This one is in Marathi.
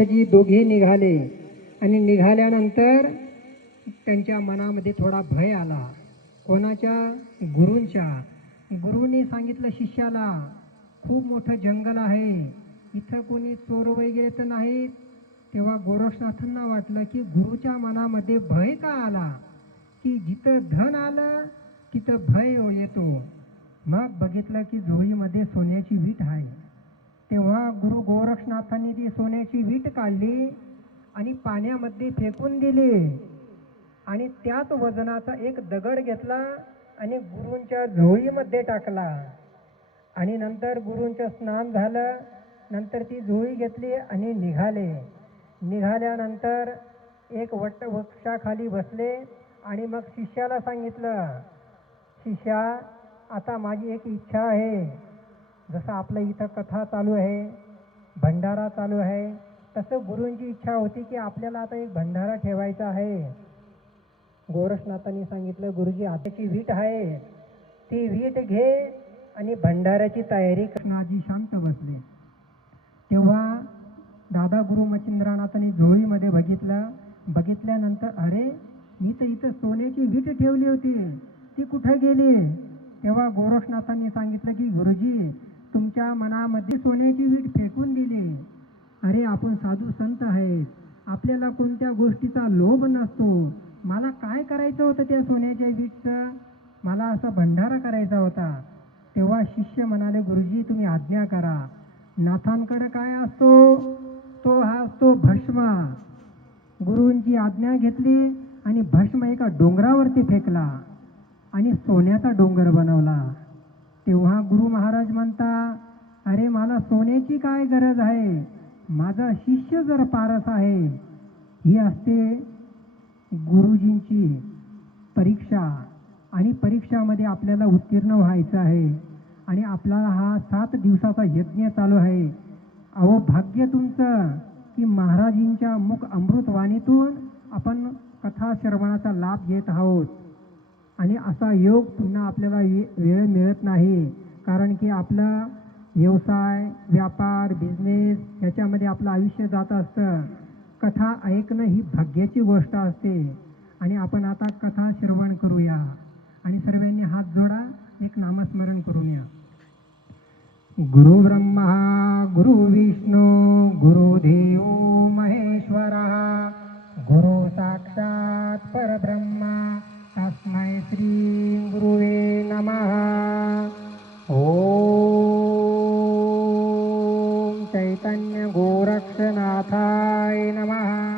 जी दोघे निघाले आणि निघाल्यानंतर त्यांच्या मनामध्ये थोडा भय आला. कोणाच्या? गुरूंच्या. गुरुने सांगितलं शिष्याला, खूप मोठं जंगल आहे, इथं कोणी चोर वगैरे तर नाहीत. तेव्हा गोरक्षनाथांना वाटलं की गुरुच्या मनामध्ये भय का आला, की जिथं धन आलं तिथं भय येतो. मग बघितलं की झोळीमध्ये सोन्याची वीट आहे. तेव्हा गुरु गोरक्षनाथांनी ती सोन्याची वीट काढली आणि पाण्यामध्ये फेकून दिली आणि त्याच वजनाचा एक दगड घेतला आणि गुरूंच्या झोळीमध्ये टाकला. आणि नंतर गुरूंचं स्नान झालं. नंतर ती झोळी घेतली आणि निघाले. निघाल्यानंतर एक वटवृक्षाखाली बसले आणि मग शिष्याला सांगितलं, शिष्या, आता माझी एक इच्छा आहे. जसं आपलं इथं कथा चालू आहे, भंडारा चालू आहे, तसं गुरूंची इच्छा होती की आपल्याला आता एक भंडारा ठेवायचा आहे. गोरक्षनाथांनी सांगितलं, गुरुजी आताची वीट आहे, ती वीट घे आणि भंडाऱ्याची तयारी. कृष्णाजी शांत बसले. तेव्हा दादा गुरु मच्छिंद्रनाथांनी झोळीमध्ये बघितल्यानंतर, अरे मी तर इथं सोन्याची वीट ठेवली होती, ती कुठं गेली? तेव्हा गोरक्षनाथांनी सांगितलं की गुरुजी, तुमच्या मनामध्ये सोन्याची वीट फेकून दिली. अरे आपण साधू संत आहेत, आपल्याला कोणत्या गोष्टीचा लोभ नसतो. मला काय करायचं होतं त्या सोन्याच्या वीटचं? मला असा भंडारा करायचा होता. तेव्हा शिष्य म्हणाले, गुरुजी तुम्ही आज्ञा करा. नाथांकडे काय असतो? तो हा असतो भस्म. गुरूंची आज्ञा घेतली आणि भस्म एका डोंगरावरती फेकला आणि सोन्याचा डोंगर बनवला. तेव्हा गुरु महाराज म्हणता, अरे मला सोन्याची काय गरज आहे, माझा शिष्य जर पारस आहे. ही असते गुरुजींची परीक्षा आणि परीक्षामध्ये आपल्याला उत्तीर्ण व्हायचं आहे आणि आपल्याला हा 7 दिवसाचा यज्ञ चालू आहे. अहो भाग्य तुमचं की महाराजींच्या मुख अमृतवाणीतून आपण कथा श्रवणाचा लाभ घेत आहोत. आणि असा योग पुन्हा आपल्याला वेळ मिळत नाही, कारण की आपला व्यवसाय, व्यापार, बिझनेस याच्यामध्ये आपलं आयुष्य जात असतं. कथा ऐकणं ही भाग्याची गोष्ट असते. आणि आपण आता कथा श्रवण करूया आणि सर्वांनी हात जोडा, एक नामस्मरण करूया. गुरु ब्रह्मा गुरु विष्णू गुरुदेव महेश्वरा, गुरु साक्षात परब्रह्मा तस्मै श्री गुरुवे नमः. ओम चैतन्य गोरक्षनाथाय नमः.